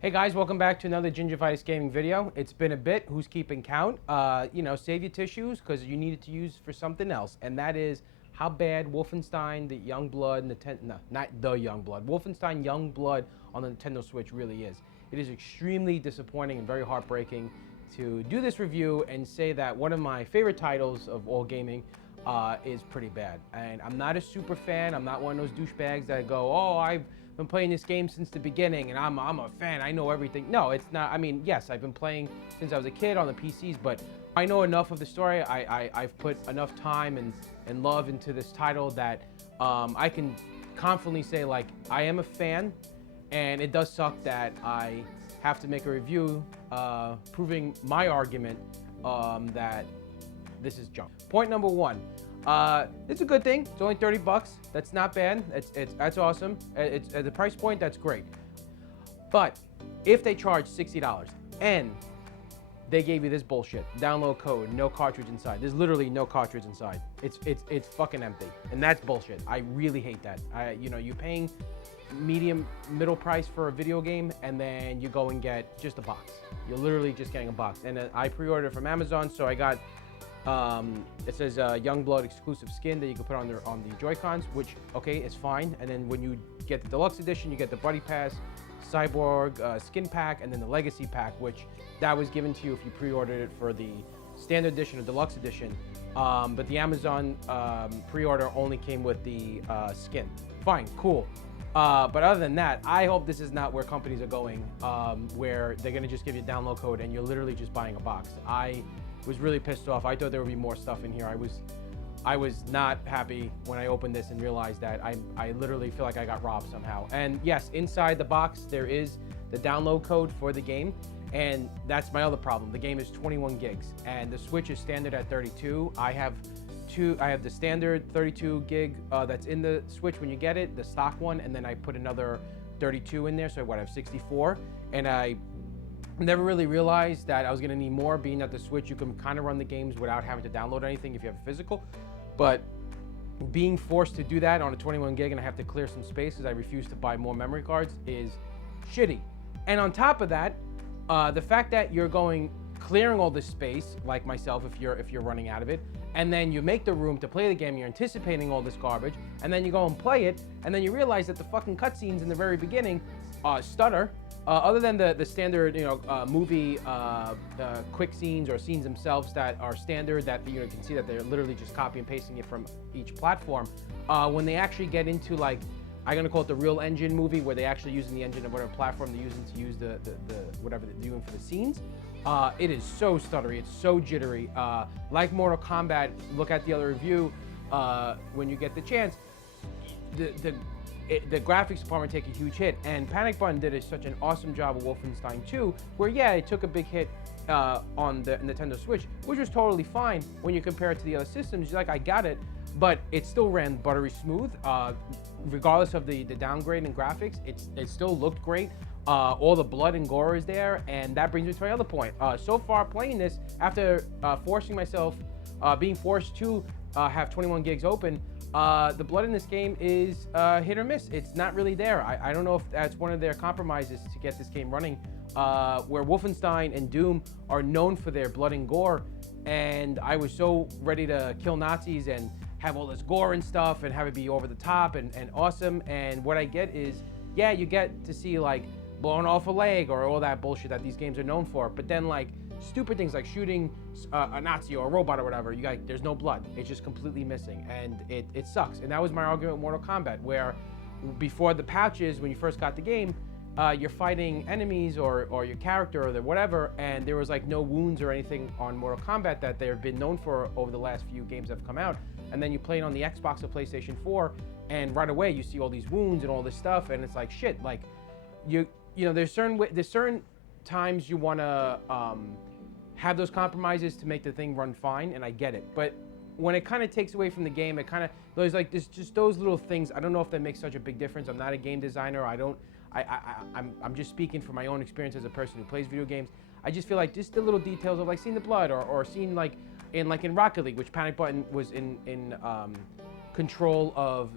Hey guys, welcome back to another Gingivitis Gaming video. It's been a bit. Who's keeping count? Save your tissues because you need it to use for something else, and that is how bad Wolfenstein, the Youngblood, not the Youngblood, Wolfenstein Youngblood on the Nintendo Switch really is. It is extremely disappointing and very heartbreaking to do this review and say that one of my favorite titles of all gaming is pretty bad. And I'm not a super fan. I'm not one of those douchebags that go, oh, I've been playing this game since the beginning and I'm a fan, I know everything. No, it's not. I mean, yes, I've been playing since I was a kid on the PCs, but I know enough of the story. I've put enough time and love into this title that I can confidently say, like, I am a fan, and it does suck that I have to make a review proving my argument that this is junk. Point number one. It's a good thing. It's only 30 bucks. That's not bad. That's awesome. It's at the price point, that's great. But if they charge $60 and they gave you this bullshit, download code, no cartridge inside. There's literally no cartridge inside. It's fucking empty, and that's bullshit. I really hate that. You're paying middle price for a video game, and then you go and get just a box. You're literally just getting a box. And I pre-ordered it from Amazon, so I got. It says Youngblood exclusive skin that you can put on the Joy-Cons, which, okay, is fine. And then when you get the deluxe edition, you get the Buddy Pass, Cyborg skin pack, and then the Legacy pack, which that was given to you if you pre-ordered it for the standard edition or deluxe edition. But the Amazon pre-order only came with the skin. Fine, cool. But other than that, I hope this is not where companies are going, where they're gonna just give you a download code and you're literally just buying a box. I was really pissed off. I thought there would be more stuff in here. I was not happy when I opened this and realized that I literally feel like I got robbed somehow. And yes, inside the box there is the download code for the game, and that's my other problem. The game is 21 gigs and the Switch is standard at 32. I have the standard 32 gig that's in the Switch when you get it, the stock one, and then I put another 32 in there, so I have 64. And I never really realized that I was gonna need more, being that the Switch, you can kind of run the games without having to download anything if you have a physical. But being forced to do that on a 21 gig and I have to clear some space because I refuse to buy more memory cards is shitty. And on top of that, the fact that you're clearing all this space, like myself, if you're running out of it, and then you make the room to play the game, you're anticipating all this garbage, and then you go and play it, and then you realize that the fucking cutscenes in the very beginning stutter. Other than the standard, movie quick scenes or scenes themselves that are standard, that you can see that they're literally just copy and pasting it from each platform. When they actually get into, like, I'm gonna call it the real engine movie, where they actually using the engine of whatever platform they're using to use the whatever they're doing for the scenes, it is so stuttery, it's so jittery. Like Mortal Kombat, look at the other review when you get the chance. The graphics department take a huge hit, and Panic Button did such an awesome job of Wolfenstein 2, where yeah, it took a big hit on the Nintendo Switch, which was totally fine when you compare it to the other systems. You're like, I got it, but it still ran buttery smooth, regardless of the downgrade in graphics. It still looked great. All the blood and gore is there, and that brings me to my other point. So far, playing this after forcing myself, being forced to have 21 gigs open. The blood in this game is hit or miss. It's not really there. I don't know if that's one of their compromises to get this game running, where Wolfenstein and Doom are known for their blood and gore, and I was so ready to kill Nazis and have all this gore and stuff and have it be over the top and awesome, and what I get is, yeah, you get to see, like, blowing off a leg or all that bullshit that these games are known for, but then, like, stupid things like shooting a Nazi or a robot or whatever, there's no blood. It's just completely missing, and it sucks. And that was my argument with Mortal Kombat, where before the patches, when you first got the game, you're fighting enemies or your character or whatever, and there was like no wounds or anything on Mortal Kombat that they've been known for over the last few games that have come out. And then you play it on the Xbox or PlayStation 4, and right away you see all these wounds and all this stuff, and it's like, shit, like, there's certain times you want to have those compromises to make the thing run fine, and I get it. But when it kind of takes away from the game, there's just those little things. I don't know if that makes such a big difference. I'm not a game designer. I'm just speaking from my own experience as a person who plays video games. I just feel like just the little details of, like, seeing the blood or seeing, like in Rocket League, which Panic Button was in control of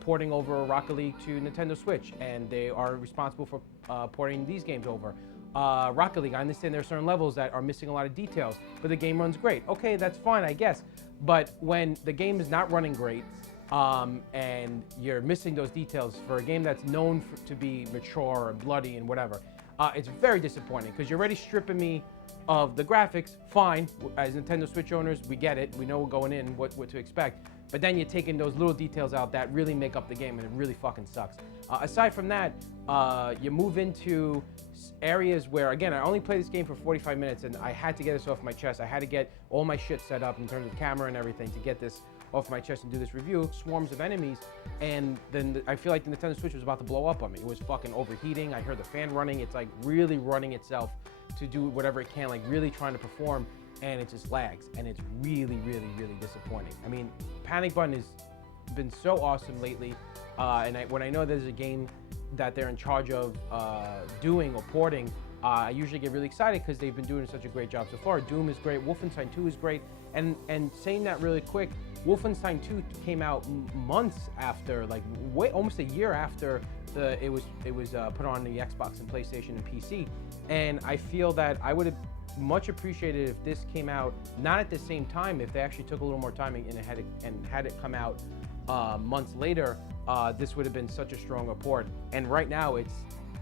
porting over Rocket League to Nintendo Switch, and they are responsible for porting these games over. Rocket League, I understand there are certain levels that are missing a lot of details, but the game runs great. Okay, that's fine, I guess. But when the game is not running great, and you're missing those details for a game that's known to be mature and bloody and whatever, it's very disappointing because you're already stripping me of the graphics. Fine, as Nintendo Switch owners, we get it. We know going in what to expect. But then you're taking those little details out that really make up the game, and it really fucking sucks. Aside from that, you move into areas where, again, I only played this game for 45 minutes, and I had to get this off my chest. I had to get all my shit set up in terms of camera and everything to get this off my chest and do this review. Swarms of enemies, and then I feel like the Nintendo Switch was about to blow up on me. It was fucking overheating. I heard the fan running. It's like really running itself to do whatever it can, like really trying to perform, and it just lags, and it's really, really, really disappointing. I mean, Panic Button has been so awesome lately, and when I know there's a game that they're in charge of doing or porting, I usually get really excited because they've been doing such a great job so far. Doom is great, Wolfenstein 2 is great, and saying that really quick, Wolfenstein 2 came out months after, like almost a year after it was put on the Xbox and PlayStation and PC, and I feel that I would have much appreciated if this came out not at the same time. If they actually took a little more time and had it come out months later, this would have been such a strong report. And right now,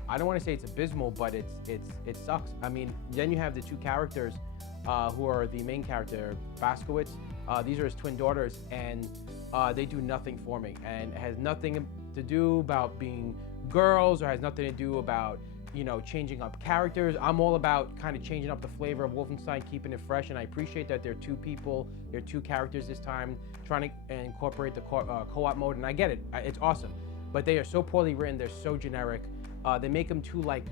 I don't want to say it's abysmal, but it sucks. I mean, then you have the two characters who are the main character, Baskowitz. These are his twin daughters, and they do nothing for me, and it has nothing to do about being girls, or has nothing to do about, you know, changing up characters. I'm all about kind of changing up the flavor of Wolfenstein, keeping it fresh, and I appreciate that they're two people, they're two characters this time, trying to incorporate the co-op mode, and I get it, it's awesome. But they are so poorly written, they're so generic. They make them too, like,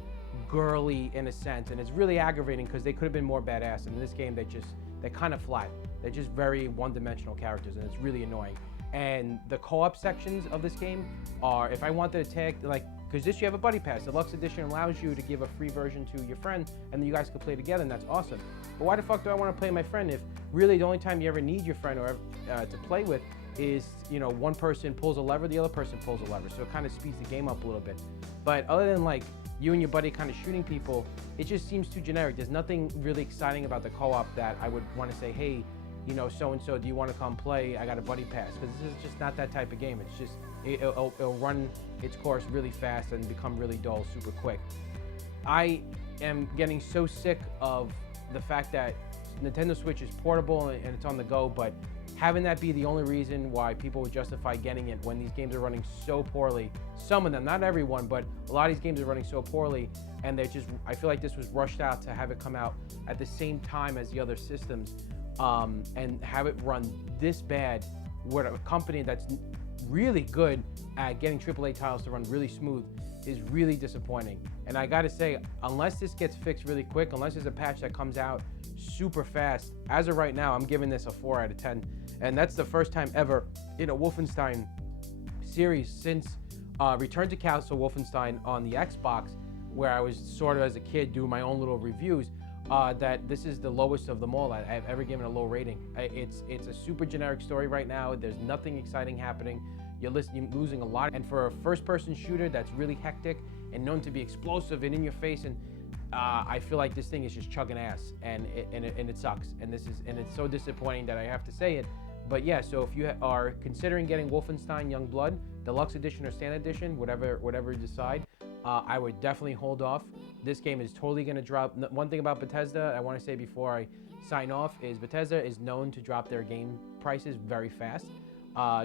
girly in a sense, and it's really aggravating because they could have been more badass. And in this game, they're kind of flat. They're just very one-dimensional characters, and it's really annoying. And the co-op sections of this game are, if I wanted to tag, like, because this you have a buddy pass. Deluxe edition allows you to give a free version to your friend, and then you guys can play together, and that's awesome. But why the fuck do I want to play my friend if really the only time you ever need your friend or to play with is, you know, one person pulls a lever, the other person pulls a lever, so it kind of speeds the game up a little bit. But other than, like, you and your buddy kind of shooting people, it just seems too generic. There's nothing really exciting about the co-op that I would want to say, hey, you know, so-and-so, do you want to come play? I got a buddy pass. Because this is just not that type of game. It's just, it'll run its course really fast and become really dull super quick. I am getting so sick of the fact that Nintendo Switch is portable and it's on the go, but having that be the only reason why people would justify getting it when these games are running so poorly. Some of them, not everyone, but a lot of these games are running so poorly, and they're just, I feel like this was rushed out to have it come out at the same time as the other systems, and have it run this bad with a company that's really good at getting AAA titles to run really smooth is really disappointing. And I gotta say, unless this gets fixed really quick, unless there's a patch that comes out super fast, as of right now, I'm giving this a 4 out of 10. And that's the first time ever in a Wolfenstein series since Return to Castle Wolfenstein on the Xbox, where I was sort of as a kid doing my own little reviews, that this is the lowest of them all I've ever given a low rating. It's a super generic story right now. There's nothing exciting happening. You're losing a lot. And for a first-person shooter that's really hectic and known to be explosive and in your face, and I feel like this thing is just chugging ass, and it sucks. And it's so disappointing that I have to say it. But yeah, so if you are considering getting Wolfenstein Youngblood, Deluxe Edition or Standard Edition, whatever you decide, I would definitely hold off. This game is totally going to drop. One thing about Bethesda I want to say before I sign off is Bethesda is known to drop their game prices very fast.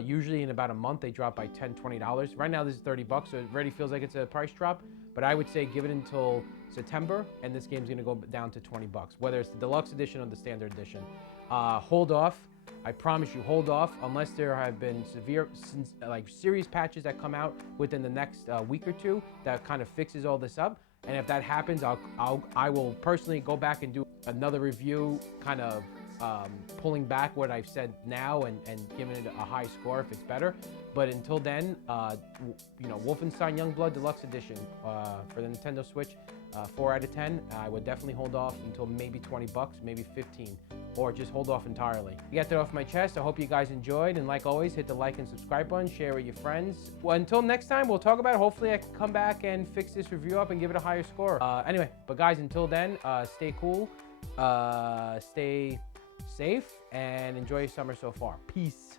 Usually in about a month they drop by $10, $20. Right now this is $30, so it already feels like it's a price drop. But I would say give it until September, and this game's going to go down to $20, whether it's the Deluxe Edition or the Standard Edition. Hold off. I promise you, hold off unless there have been serious patches that come out within the next week or two that kind of fixes all this up. And if that happens, I will personally go back and do another review, kind of pulling back what I've said now and giving it a high score if it's better. But until then, you know, Wolfenstein Youngblood Deluxe Edition for the Nintendo Switch, 4 out of 10. I would definitely hold off until maybe $20, maybe 15, or just hold off entirely. Get that off my chest. I hope you guys enjoyed, and like always, hit the like and subscribe button, share with your friends. Well, until next time, we'll talk about it. Hopefully I can come back and fix this review up and give it a higher score. Anyway, but guys, until then, stay cool, stay safe, and enjoy your summer so far. Peace.